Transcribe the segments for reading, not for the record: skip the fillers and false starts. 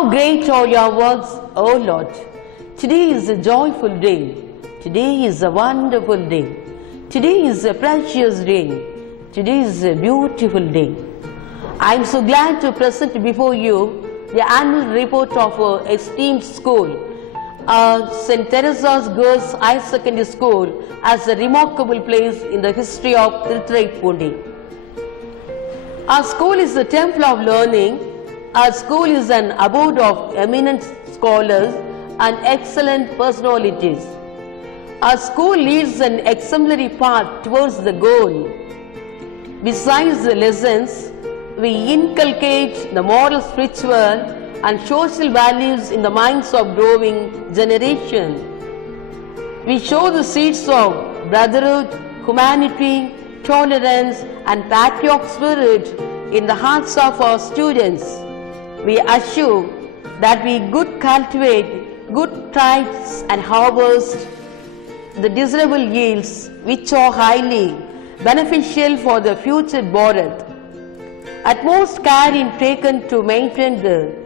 How great are your works, O Lord! Today is a joyful day. Today is a wonderful day. Today is a precious day. Today is a beautiful day. I am so glad to present before you the annual report of our esteemed school. St. Teresa's Girls Higher Secondary School has a remarkable place in the history of Tiruthurai. Our school is a temple of learning. Our school is an abode of eminent scholars and excellent personalities. Our school leads an exemplary path towards the goal. Besides the lessons, we inculcate the moral, spiritual and social values in the minds of growing generation. We show the seeds of brotherhood, humanity, tolerance and patriotic spirit in the hearts of our students. We assure that we cultivate good traits and harvest the desirable yields which are highly beneficial for the future Bharat. Utmost care is taken to maintain the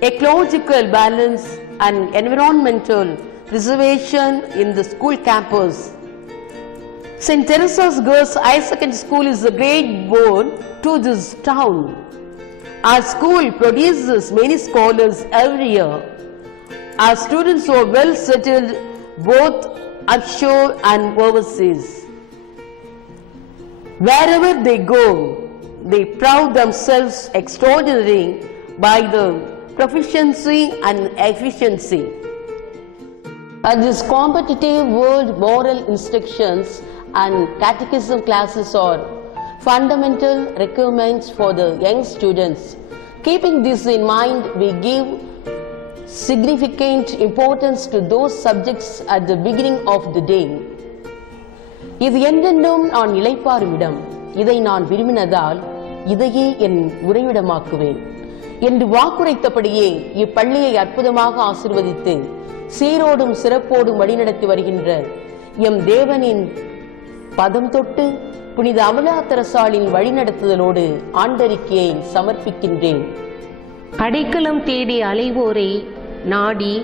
ecological balance and environmental preservation in the school campus. St. Teresa's Girls Higher Secondary School is a great boon to this town. Our school produces many scholars every year. Our students are well settled both offshore and overseas. Wherever they go, they prove themselves extraordinary by the proficiency and efficiency. At this competitive world, moral instructions and catechism classes are fundamental requirements for the young students. Keeping this in mind, we give significant importance to those subjects at the beginning of the day. இது என்றென்றும் நான் இளைப்பாறும் இடம், இதை நான் விரும்பினதால் இதையே என் உறைவிடமாக்குவேன் என்று வாக்குரைத்தபடியே இப்பள்ளியை அற்புதமாக ஆசீர்வதித்து சீரோடும் சிறப்போடும் வழிநடத்தி வருகின்ற எம் தேவனின் பதம் தொட்டு புனித அமலா தெரசாளின் வழிநடத்துதலோடு ஆண்டறிக்கையை சமர்ப்பிக்கின்றேன். அடைக்கலம் தேடி அலைவோரை நாடி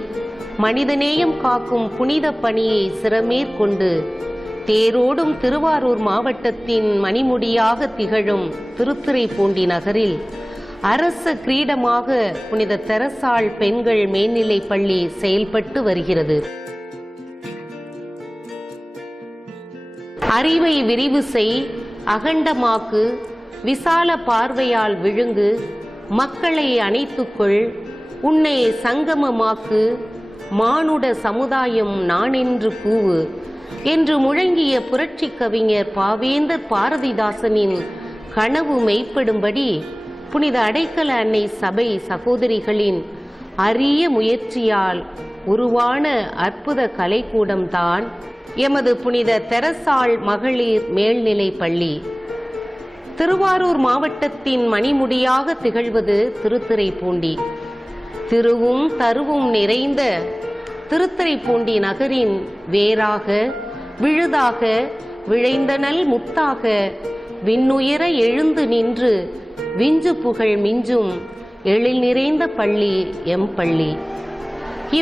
மனிதநேயம் காக்கும் புனித பணியை சிறமேற்கொண்டு தேரோடும் திருவாரூர் மாவட்டத்தின் மணிமுடியாக திகழும் திருத்துறைப்பூண்டி நகரில் அரச கிரீடமாக புனித தெரசாள் பெண்கள் மேல்நிலைப் பள்ளி செயல்பட்டு வருகிறது. அறிவை விரிவு செய், அகண்டமாக்கு, விசால பார்வையால் விழுங்கு, மக்களை அணைத்துக்கொள், உன்னை சங்கமமாக்கு, மானுட சமுதாயம் நானென்று கூவு என்று முழங்கிய புரட்சி கவிஞர் பாவேந்தர் பாரதிதாசனின் கனவு மெய்ப்படும்படி புனித அடைக்கல அன்னை சபை சகோதரிகளின் அரிய முயற்சியால் உருவான அற்புத கலைக்கூடம்தான் எமது புனித தெரசாள் மகளிர் மேல்நிலைப் பள்ளி. திருவாரூர் மாவட்டத்தின் மணிமுடியாக திகழ்வது திருத்துறைப்பூண்டி. திருவும் தருவும் நிறைந்த திருத்துறைப்பூண்டி நகரின் வேராக, விழுதாக, விழைந்தனல் முத்தாக, விண்ணுயர எழுந்து நின்று விஞ்சு புகழ் மிஞ்சும் எழில் நிறைந்த பள்ளி எம் பள்ளி.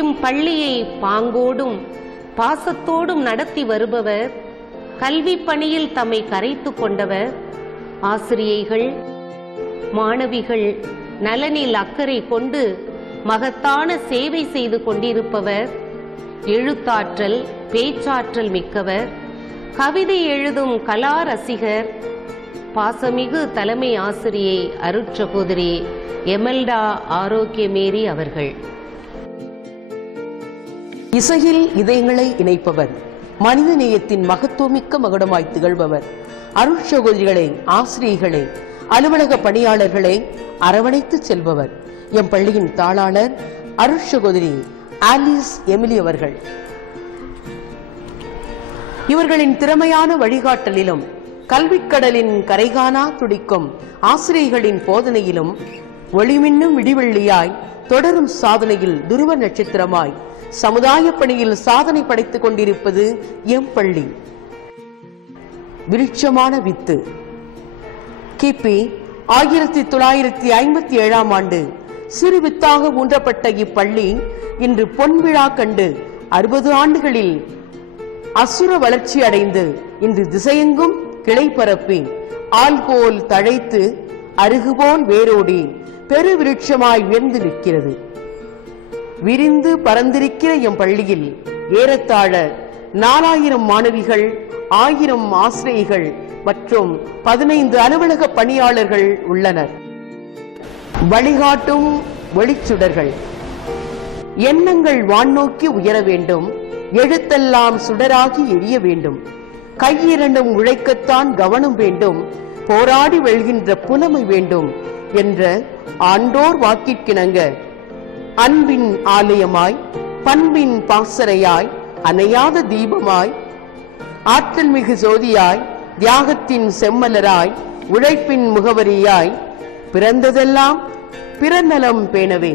இம்பள்ளியை பாங்கோடும் பாசத்தோடும் நடத்தி வருபவர், கல்வி பணியில் தம்மை கரைத்து கொண்டவர், ஆசிரியைகள், மாணவிகள் நலனில் அக்கறை கொண்டு மகத்தான சேவை செய்து கொண்டிருப்பவர், எழுத்தாற்றல் பேச்சாற்றல் மிக்கவர், கவிதை எழுதும் கலா ரசிகர், பாசமிகு தலைமை ஆசிரியை அருட்சகோதரி எமல்டா ஆரோக்கியமேரி அவர்கள். இசையில் இதயங்களை இணைப்பவர், மனிதநேயத்தின் மகத்துவமிக்க மகுடமாய் திகழ்பவர், அருட்சகோதரிகளை, ஆசிரியர்களை, அலுவலக பணியாளர்களை அரவணைத்து செல்பவர் எம் பள்ளியின் தாளாளர் அருட்சகோதரி ஆலிஸ் எமிலி அவர்கள். இவர்களின் திறமையான வழிகாட்டலிலும் கல்விக்கடலின் கரைகாணா துடிக்கும் ஆசிரியர்களின் போதனையிலும் ஒளிமின்னும் விடிவெள்ளியாய் தொடரும் சாதனையில் துருவ நட்சத்திரமாய் சமுதாய பணியில் சாதனை படைத்துக் கொண்டிருப்பது எம் பள்ளி. விருட்சமான வித்து. கிபி 1957 ஆண்டு சிறு வித்தாக ஊன்றப்பட்ட இப்பள்ளி இன்று பொன்விழா கண்டு 60 ஆண்டுகளில் அசுர வளர்ச்சி அடைந்து இன்று திசையெங்கும் கிளை பரப்பி ஆள் போல் தழைத்து அருகுபோல் வேரோடி பெரு விருட்சமாய் உயர்ந்து நிற்கிறது. விரிந்து பறந்திருக்கிற எம் பள்ளியில் ஏறத்தாழ 4000 மாணவிகள், 1000 ஆசிரியைகள் மற்றும் 15 அலுவலக பணியாளர்கள் உள்ளனர். வழிகாட்டும் ஒளிச்சுடர்கள். எண்ணங்கள் வானோக்கி உயர வேண்டும், எழுத்தெல்லாம் சுடராகி எரிய வேண்டும். கையிரண்டும் உழைக்கத்தான் கவனம் வேண்டும், போராடி வெல்கின்ற புலமை வேண்டும் என்ற ஆண்டோர் வாக்கிற்கிணங்க அன்பின் ஆலயமாய், பண்பின் பாசறையாய், அணையாத தீபமாய், ஆற்றல் மிகு ஜோதியாய், தியாகத்தின் செம்மலராய், உழைப்பின் முகவரியாய் பிறந்ததெல்லாம் பிறநலம் பேணவே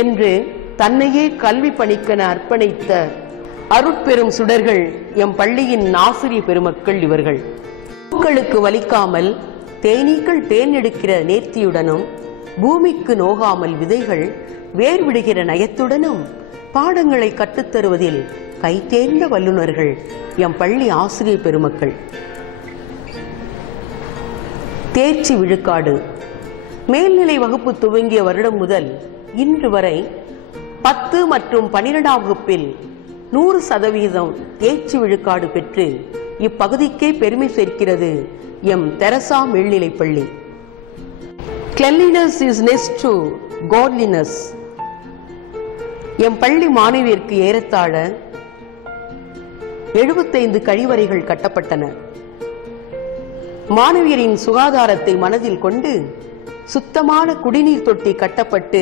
என்று தன்னையே கல்வி பணிக்கென அர்ப்பணித்த அருட்பெரும் சுடர்கள் எம் பள்ளியின் ஆசிரியர் பெருமக்கள் இவர்கள். பூக்களுக்கு வலிக்காமல் தேனீக்கள் தேன் எடுக்கிற நேர்த்தியுடனும், பூமிக்கு நோகாமல் விதைகள் வேர் விடுகிற நயத்துடனும் பாடங்களை கற்றுத்தருவதில் கைதேர்ந்த வல்லுநர்கள் எம் பள்ளி ஆசிரியர் பெருமக்கள். தேர்ச்சி விழுக்காடு. மேல்நிலை வகுப்பு துவங்கிய வருடம் முதல் இன்று வரை 10 மற்றும் 12ஆம் வகுப்பில் 100% தேர்ச்சி விழுக்காடு பெற்று இப்பகுதிக்கே பெருமை சேர்க்கிறது எம் தெரசா மேல்நிலைப் பள்ளி. Cleanliness is next to godliness. M பள்ளி மாணவியருக்கு ஏறத்தாழ 75 கழிவறைகள் கட்டப்பட்டன. மாணவியரின் சுகாதாரத்தை மனதில் கொண்டு சுத்தமான குடிநீர் தொட்டி கட்டப்பட்டு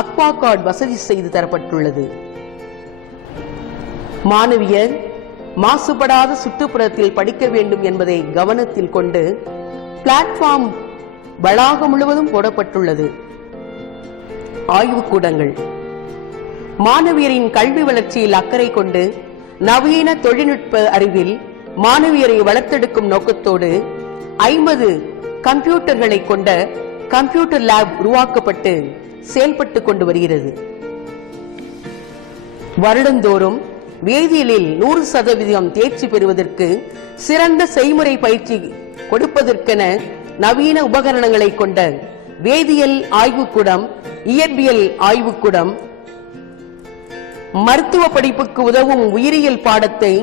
அக்வா கார்டு வசதி செய்து தரப்பட்டுள்ளது. மாணவியர் மாசுபடாத சுற்றுப்புறத்தில் படிக்க வேண்டும் என்பதை கவனத்தில் கொண்டு பிளாட்ஃபார்ம் வளாகம் முழுவதும் போடப்பட்டுள்ளது. ஆய்வுக்கூடங்கள். மாணவியரின் கல்வி வளர்ச்சியில் அக்கறை கொண்டு நவீன தொழில்நுட்ப அறிவில் மாணவியரை வளர்த்தெடுக்கும் நோக்கத்தோடு 50 கம்ப்யூட்டர்களை கொண்ட கம்ப்யூட்டர் லேப் உருவாக்கப்பட்டு செயல்பட்டு கொண்டு வருகிறது. வருடந்தோறும் வேதியியலில் 100% தேர்ச்சி பெறுவதற்கு சிறந்த செய்முறை பயிற்சி கொடுப்பதற்கென நவீன உபகரணங்களை கொண்ட வேதியியல் ஆய்வுக்கூடம், இயற்பியல் ஆய்வுக்கூடம், மருத்துவ படிப்புக்கு உதவும் உயிரியல் பாடத்தை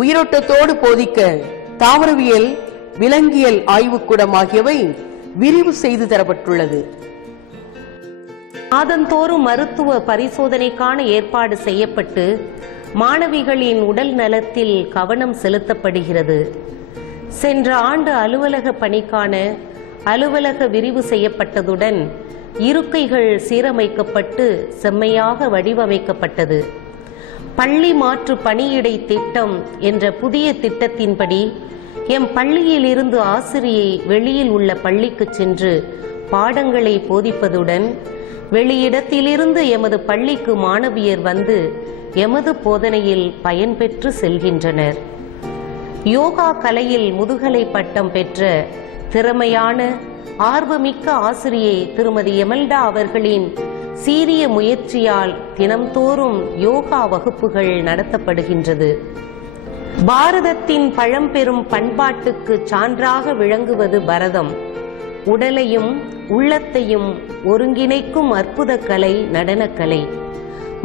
உயிரோட்டத்தோடு போதிக்க தாவரவியல், விலங்கியல் ஆய்வுக்கூடம் ஆகியவை விரிவு செய்து தரப்பட்டுள்ளது. மாதந்தோறும் மருத்துவ பரிசோதனைக்கான ஏற்பாடு செய்யப்பட்டு மாணவிகளின் உடல் நலத்தில் கவனம் செலுத்தப்படுகிறது. சென்ற ஆண்டு அலுவலக பணிக்கான அலுவலக விரிவு செய்யப்பட்டதுடன் இருக்கைகள் சீரமைக்கப்பட்டு செம்மையாக வடிவமைக்கப்பட்டது. பள்ளி மாற்று பணியிடை திட்டம் என்ற புதிய திட்டத்தின்படி எம் பள்ளியில் இருந்து ஆசிரியை வெளியில் உள்ள பள்ளிக்கு சென்று பாடங்களை போதிப்பதுடன் வெளியிடத்திலிருந்து எமது பள்ளிக்கு மாணவியர் வந்து எமது போதனையில் பயன்பெற்று செல்கின்றனர். யோகா கலையில் முதுகலை பட்டம் பெற்ற திறமையான ஆர்வமிக்க ஆசிரியை திருமதி எமல்டா அவர்களின் சீரிய முயற்சியால் தினம்தோறும் யோகா வகுப்புகள் நடத்தப்படுகின்றது. பாரதத்தின் பழம்பெரும் பண்பாட்டுக்கு சான்றாக விளங்குவது பரதம். உடலையும் உள்ளத்தையும் ஒருங்கிணைக்கும் அற்புத கலை நடனக்கலை.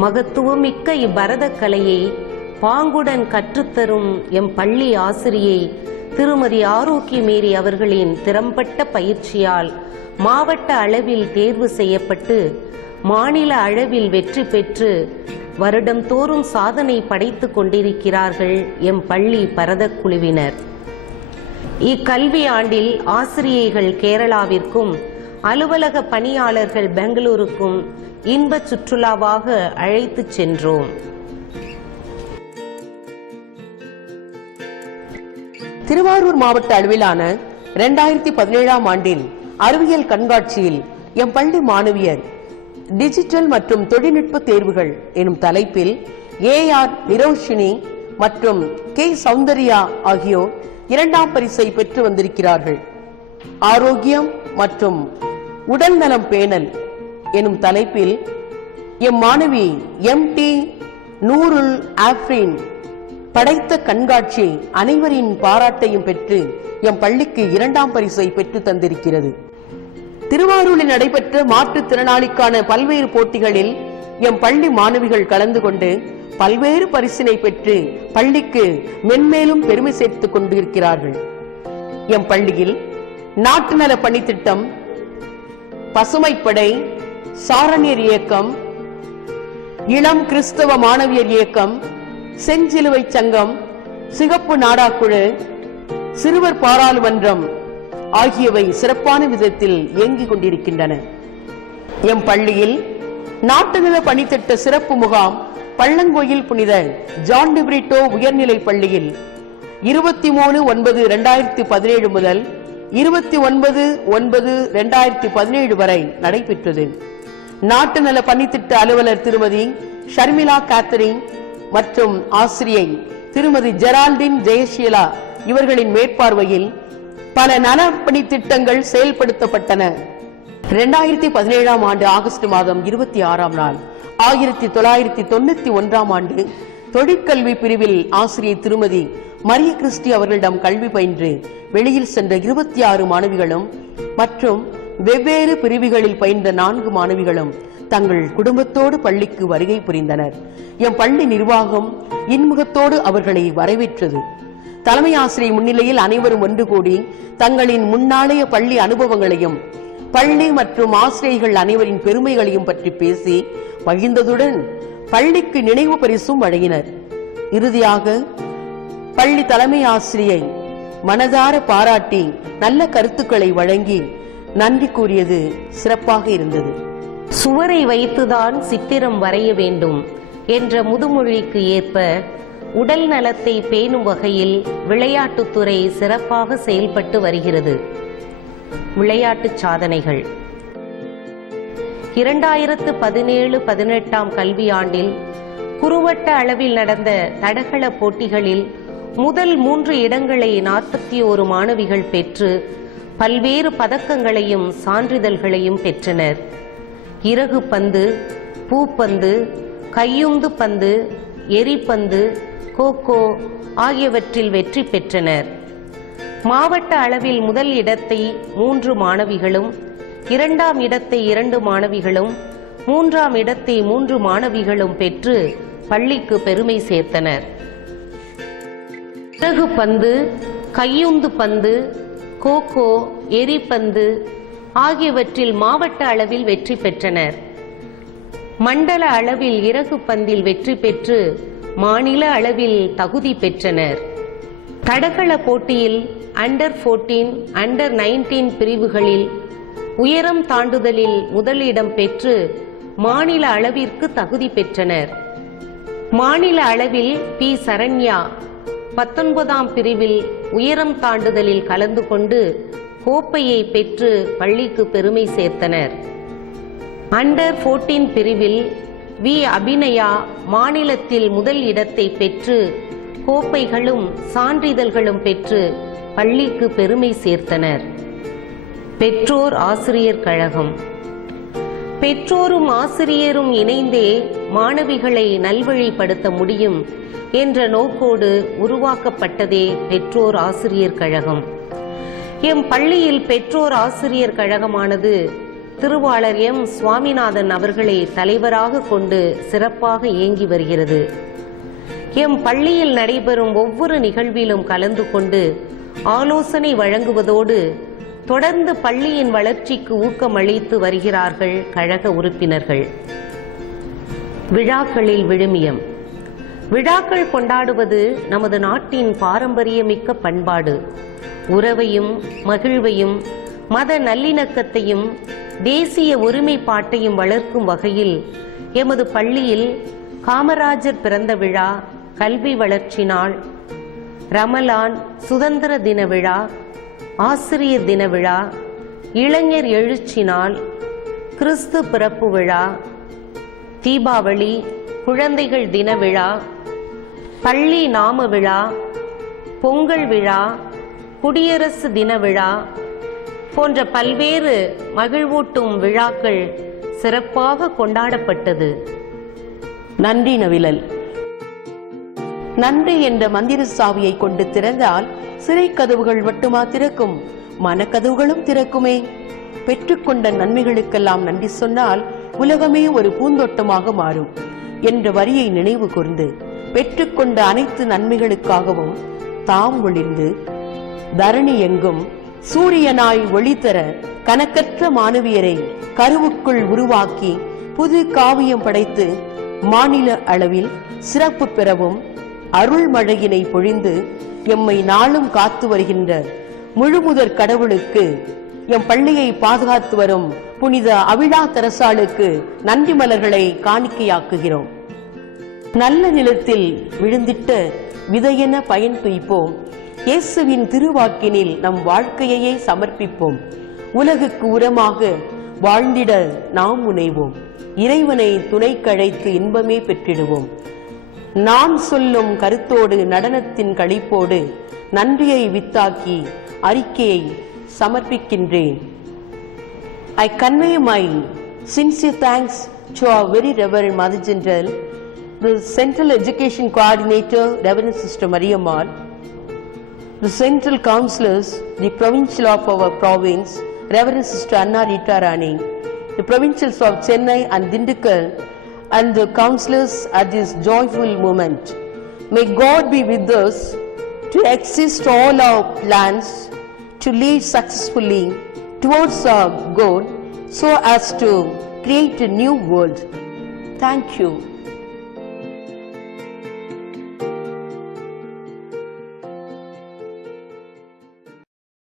மகத்துவமிக்க இப்பரத கலையை பாங்குடன் கற்றுத்தரும் எம் பள்ளி ஆசிரியை திருமதி ஆரோக்கியமேரி அவர்களின் திறம்பட்ட பயிற்சியால் மாவட்ட அளவில் தேர்வு செய்யப்பட்டு மாநில அளவில் வெற்றி பெற்று வருடந்தோறும் சாதனை படைத்து கொண்டிருக்கிறார்கள் எம் பள்ளி பரதக் குழுவினர். இக்கல்வி ஆண்டில் ஆசிரியைகள் கேரளாவிற்கும் அலுவலக பணியாளர்கள் பெங்களூருக்கும் இன்ப சுற்றுலாவாக அழைத்துச் சென்றோம். திருவாரூர் மாவட்ட அளவிலான 2017ஆம் ஆண்டில் அறிவியல் கண்காட்சியில் எம் பள்ளி மாணவியர் டிஜிட்டல் மற்றும் தொழில்நுட்ப தேர்வுகள் எனும் தலைப்பில் AR நிரோஷினி மற்றும் K சௌந்தர்யா ஆகியோர் 2ஆம் பரிசை பெற்று வந்திருக்கிறார்கள். ஆரோக்கியம் மற்றும் உடல் நலம் பேணல் எனும் தலைப்பில் எம் மாணவி M.T. நூருல் ஆஃப்ரின் படைத்த கண்காட்சி அனைவரின் பாராட்டையும் பெற்று எம் பள்ளிக்கு 2ஆம் பரிசை பெற்று தந்திருக்கிறது. திருவாரூரில் நடைபெற்ற மாற்றுத்திறனாளிக்கான பல்வேறு போட்டிகளில் எம் பள்ளி மாணவிகள் கலந்து கொண்டு பல்வேறு பரிசினை பெற்று பள்ளிக்கு மென்மேலும் பெருமை சேர்த்துக் கொண்டிருக்கிறார்கள். எம் பள்ளியில் நாட்டு நல பணித்திட்டம், பசுமைப்படை, சாரணியர் இயக்கம், இளம் கிறிஸ்தவ மாணவியர் இயக்கம், செஞ்சிலுவை சங்கம், சிகப்பு நாடாக்குழு, சிறுவர் பாராளுமன்றம் ஆகியவை சிறப்பான விதத்தில் இயங்கிக் கொண்டிருக்கின்றன. எம் பள்ளியில் நாட்டு நல பணித்திட்ட சிறப்பு முகாம் பள்ளங்கோயில் புனித ஜான் டி பிரிட்டோ உயர்நிலை பள்ளியில் 23/9/2017 முதல் 29/9/2017 வரை நடைபெற்றது. நாட்டு நல பணித்திட்ட அலுவலர் திருமதி ஷர்மிளா கேத்தரின் மற்றும் ஆசிரியை திருமதி ஜெரால்டின் ஜெயசீலா இவர்களின் மேற்பார்வையில் பல நலப்பணி திட்டங்கள் செயல்படுத்தப்பட்டன. 2017 ஆண்டு ஆகஸ்ட் மாதம் 26ஆம் நாள் 1991ஆம் ஆண்டு தொழிற்கல்வி பிரிவில் ஆசிரியை திருமதி மரிய கிறிஸ்டி அவர்களிடம் கல்வி பயின்று வெளியில் சென்ற 26 மாணவிகளும் மற்றும் வெவ்வேறு பிரிவுகளில் பயின்ற 4 மாணவிகளும் தங்கள் குடும்பத்தோடு பள்ளிக்கு வருகை புரிந்தனர். எம் பள்ளி நிர்வாகம் இன்முகத்தோடு அவர்களை வரவேற்றது. தலைமை ஆசிரியர் முன்னிலையில் அனைவரும் ஒன்று கூடி தங்களின் முன்னாளைய பள்ளி அனுபவங்களையும் பள்ளி மற்றும் ஆசிரியர்கள் அனைவரின் பெருமைகளையும் பற்றி பேசி மகிழ்ந்ததுடன் பள்ளிக்கு நினைவு பரிசும் வழங்கினர். இறுதியாக பள்ளி தலைமை ஆசிரியை மனதார பாராட்டி நல்ல கருத்துக்களை வழங்கி நன்றி கூறியது சிறப்பாக இருந்தது. சுவரை வைத்துதான் சித்திரம் வரைய வேண்டும் என்ற முதுமொழிக்கு ஏற்ப உடல் நலத்தை பேணும் வகையில் விளையாட்டுத்துறை சிறப்பாக செயல்பட்டு வருகிறது. விளையாட்டு சாதனைகள் 2017-18 கல்வியாண்டில் குறுவட்ட அளவில் நடந்த தடகள போட்டிகளில் முதல் 3 இடங்களை 41 மாணவிகள் பெற்று பல்வேறு பதக்கங்களையும் சான்றிதழ்களையும் பெற்றனர். இறகு பந்து, பூப்பந்து, கையுந்து பந்து, எரிப்பந்து, கோகோ ஆகியவற்றில் வெற்றி பெற்றனர். மாவட்ட அளவில் முதல் இடத்தை 3 மாணவிகளும், 2ஆம் இடத்தை 2 மாணவிகளும், 3ஆம் இடத்தை 3 மாணவிகளும் பெற்று பள்ளிக்கு பெருமை சேர்த்தனர். இறகு பந்து, கையுந்து பந்து, கோகோ, எரிப்பந்து ஆகியவற்றில் மாவட்ட அளவில் வெற்றி பெற்றனர். மண்டல அளவில் இறகு பந்தில் வெற்றி பெற்று மாநில அளவில் தகுதி பெற்றனர். தடகள போட்டியில் அண்டர் 14, அண்டர் 19 பிரிவுகளில் உயரம் தாண்டுதலில் முதலிடம் பெற்று மாநில அளவிற்கு தகுதி பெற்றனர். மாநில அளவில் பி. சரண்யா 19ஆம் பிரிவில் உயரம் தாண்டுதலில் கலந்து கொண்டு கோப்பையை பெற்று பள்ளிக்கு பெருமை சேர்த்தனர். அண்டர் 14 பிரிவில் வி. அபிநயா மாநிலத்தில் முதல் இடத்தை பெற்று கோப்பைகளும் சான்றிதழ்களும் பெற்று பள்ளிக்கு பெருமை சேர்த்தனர். பெற்றோர் ஆசிரியர் கழகம் பெற்றோரும் ஆசிரியரும் இணைந்தே மாணவிகளை நல்வழிப்படுத்த முடியும் என்ற நோக்கோடு உருவாக்கப்பட்டதே பெற்றோர் ஆசிரியர் கழகம். எம் பள்ளியில் பெற்றோர் ஆசிரியர் கழகமானது திருவாளர் M. சுவாமிநாதன் அவர்களை தலைவராக கொண்டு சிறப்பாக இயங்கி வருகிறது. எம் பள்ளியில் நடைபெறும் ஒவ்வொரு நிகழ்விலும் கலந்து கொண்டு ஆலோசனை வழங்குவதோடு தொடர்ந்து பள்ளியின் வளர்ச்சிக்கு ஊக்கமளித்து வருகிறார்கள் கழக உறுப்பினர்கள். விழாக்களில் விழுமியம் விழாக்கள் கொண்டாடுவது நமது நாட்டின் பாரம்பரியமிக்க பண்பாடு. உறவையும் மகிழ்வையும் மத நல்லிணக்கத்தையும் தேசிய ஒருமைப்பாட்டையும் வளர்க்கும் வகையில் எமது பள்ளியில் காமராஜர் பிறந்த விழா, கல்வி வளர்ச்சி நாள், ரமலான், சுதந்திர தின விழா, ஆசிரியர் தின விழா, இளைஞர் எழுச்சி நாள், கிறிஸ்து பிறப்பு விழா, தீபாவளி, குழந்தைகள் தின விழா, பள்ளி நாம விழா, பொங்கல் விழா, குடியரசு தின விழா போன்ற பல்வேறு மகிழ்வூட்டும் விழாக்கள் சிறப்பாக கொண்டாடப்பட்டது. நன்றி நவிழல். நன்றி என்ற மந்திர சாவியை கொண்டு திறந்தால் சிறை கதவுகள் மட்டுமா திறக்கும், மனக்கதவுகளும் திறக்குமே. பெற்றுக்கொண்ட நன்மைகளுக்கெல்லாம் நன்றி சொன்னால் உலகமே ஒரு பூந்தோட்டமாக மாறும் என்ற வரியை நினைவு கூர்ந்து பெற்றுக்கொண்ட அனைத்து நன்மைகளுக்காகவும் தாம் ஒளிர்ந்து தரணி எங்கும் சூரியனாய் ஒளிதர கணக்கற்ற மாணவியரை கருவுக்குள் உருவாக்கி புது காவியம் படைத்து மாநில அளவில் சிறப்பு பெறவும் அருள்மழையினை பொழிந்து எம்மை நாளும் காத்து வருகின்ற முழுமுதற் கடவுளுக்கு, எம் பள்ளியை பாதுகாத்து வரும் புனித அவிழா தெரசாளுக்கு நன்றி மலர்களை காணிக்கையாக்குகிறோம். நல்ல நிலத்தில் விழுந்திட்ட விதையென பயன் துய்ப்போம். இயேசுவின் திருவாக்கினில் நம் வாழ்க்கையையே சமர்ப்பிப்போம். உலகுக்கு உரமாக வாழ்ந்திட நாம் முனைவோம். இறைவனை துணைக்கழைத்து இன்பமே பெற்றிடுவோம். நான் சொல்லும் கருத்தோடு நடனத்தின் களிப்போடு நன்றியை வித்தாக்கி அறிக்கையை சமர்ப்பிக்கின்றேன். I convey my sincere thanks to our very Reverend Mother General, the Central Education Coordinator, Reverend Sister Mariammal, the Central Councillors, the Provincial of our province, Reverend Sister Anna Rita Rani, the Provincials of Chennai and Dindigul, and the Councillors at this joyful moment. May God be with us to assist all our plans to lead successfully towards our goal so as to create a new world. Thank you.